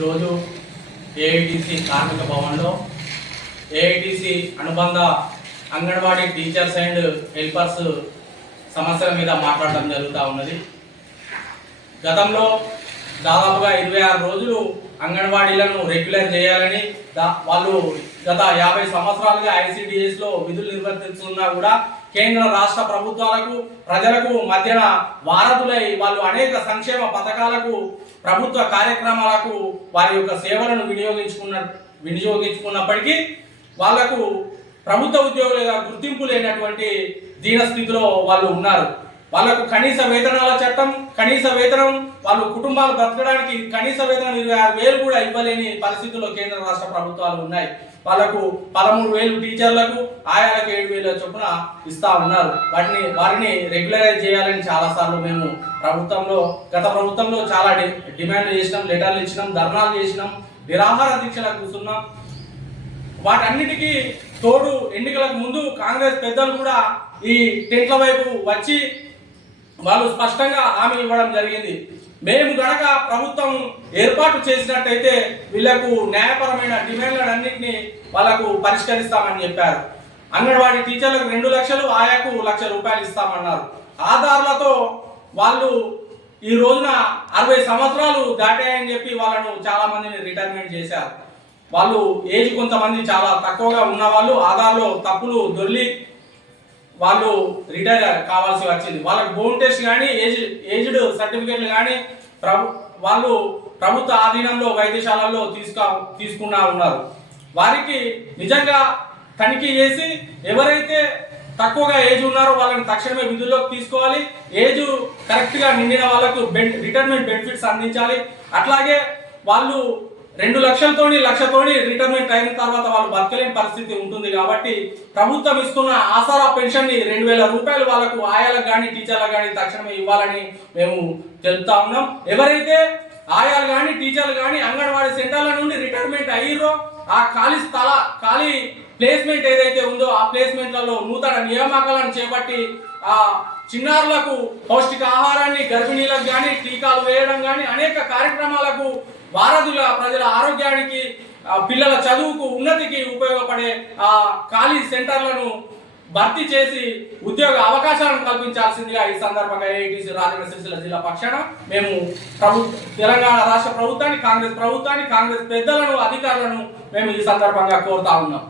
రోజు ఏఐటిసి కార్మిక భవన్లో ఏఐటిసి అనుబంధ అంగన్వాడీ టీచర్స్ అండ్ హెల్పర్స్ సమస్యల మీద మాట్లాడడం జరుగుతూ ఉన్నది. గతంలో దాదాపుగా ఇరవై ఆరు రోజులు అంగన్వాడీలను రెగ్యులర్ చేయాలని దా- వాళ్ళు గత యాభై సంవత్సరాలుగా ఐసిడిఎస్లో విధులు నిర్వర్తిస్తున్నా కూడా కేంద్ర రాష్ట్ర ప్రభుత్వాలకు ప్రజలకు మధ్యన వారధులై వాళ్ళు అనేక సంక్షేమ పథకాలకు ప్రభుత్వ కార్యక్రమాలకు వారి యొక్క సేవలను వినియోగించుకున్న వినియోగించుకున్నప్పటికీ వాళ్ళకు ప్రభుత్వ ఉద్యోగులుగా గుర్తింపు లేనటువంటి దీనస్థితిలో వాళ్ళు ఉన్నారు. వాళ్ళకు కనీస వేతనాల చట్టం కనీస వేతనం వాళ్ళు కుటుంబాలు బ్రతకడానికి కనీస వేతనం ఇరవై ఆరు వేలు కూడా ఇవ్వలేని పరిస్థితుల్లో కేంద్ర రాష్ట్ర ప్రభుత్వాలు ఉన్నాయి. వాళ్ళకు పదమూడు వేలు టీచర్లకు ఆయాలకు ఏడు వేల చొప్పున ఇస్తా ఉన్నారు. వాటిని వారిని రెగ్యులరైజ్ చేయాలని చాలాసార్లు మేము ప్రభుత్వంలో గత ప్రభుత్వంలో చాలా డి డిమాండ్ చేసినాం లెటర్లు ఇచ్చినాం ధర్నాలు చేసినాం నిరాహార దీక్షలకు కూర్చున్నాం. వాటన్నిటికీ తోడు ఎన్నికలకు ముందు కాంగ్రెస్ పెద్దలు కూడా ఈ టెంట్ల వైపు వచ్చి వాళ్ళు స్పష్టంగా హామీ ఇవ్వడం జరిగింది. మేము గనక ప్రభుత్వం ఏర్పాటు చేసినట్టయితే వీళ్ళకు న్యాయపరమైన డిమాండ్లన్నింటినీ వాళ్ళకు పరిష్కరిస్తామని చెప్పారు. అంగన్వాడీ టీచర్లకు రెండు లక్షలు ఆయాకు లక్ష రూపాయలు ఇస్తామన్నారు. ఆధార్లతో వాళ్ళు ఈ రోజున అరవై సంవత్సరాలు దాటాయని చెప్పి వాళ్ళను చాలా మందిని రిటైర్మెంట్ చేశారు. వాళ్ళు ఏజ్ కొంతమంది చాలా తక్కువగా ఉన్న వాళ్ళు ఆధార్లో తప్పులు దొల్లి వాళ్ళు రిటైర్ కావాల్సి వచ్చింది. వాళ్ళకి భూమి టెస్ట్ కానీ ఏజ్ ఏజ్డ్ సర్టిఫికేట్లు కానీ ప్రభు వాళ్ళు ప్రభుత్వ ఆధీనంలో వైద్యశాలల్లో తీసుకా తీసుకున్నా ఉన్నారు. వారికి నిజంగా తనిఖీ చేసి ఎవరైతే తక్కువగా ఏజ్ ఉన్నారో వాళ్ళని తక్షణమే విధుల్లోకి తీసుకోవాలి. ఏజ్ కరెక్ట్గా నిండిన వాళ్ళకు బెన్ రిటైర్మెంట్ బెనిఫిట్స్ అందించాలి. అట్లాగే వాళ్ళు రెండు లక్షలతోని లక్షతోని రిటైర్మెంట్ అయిన తర్వాత వాళ్ళు బతకలేని పరిస్థితి ఉంటుంది కాబట్టి ప్రభుత్వం ఇస్తున్న ఆసారా పెన్షన్ని రెండు వేల రూపాయలు వాళ్ళకు ఆయాలకు కానీ టీచర్లకు కానీ తక్షణమే ఇవ్వాలని మేము తెలుపుతా ఉన్నాం. ఎవరైతే ఆయాలు కానీ టీచర్లు కానీ అంగన్వాడీ సెంటర్ల నుండి రిటైర్మెంట్ అయ్యారో ఆ ఖాళీ స్థల ఖాళీ ప్లేస్మెంట్ ఏదైతే ఉందో ఆ ప్లేస్మెంట్లలో నూతన నియామకాలను చేపట్టి ఆ చిన్నారులకు పౌష్టిక ఆహారాన్ని గర్భిణీలకు కానీ టీకాలు వేయడం కానీ అనేక కార్యక్రమాలకు వారధుల ప్రజల ఆరోగ్యానికి పిల్లల చదువుకు ఉన్నతికి ఉపయోగపడే ఆ ఖాళీ సెంటర్లను భర్తీ చేసి ఉద్యోగ అవకాశాలను కల్పించాల్సిందిగా ఈ సందర్భంగా ఏఐటీసీ రాజన్న సిరిసిల్ల జిల్లా పక్షాన మేము ప్రభు తెలంగాణ రాష్ట్ర ప్రభుత్వాన్ని కాంగ్రెస్ ప్రభుత్వాన్ని కాంగ్రెస్ పెద్దలను అధికారులను మేము ఈ సందర్భంగా కోరుతా ఉన్నాం.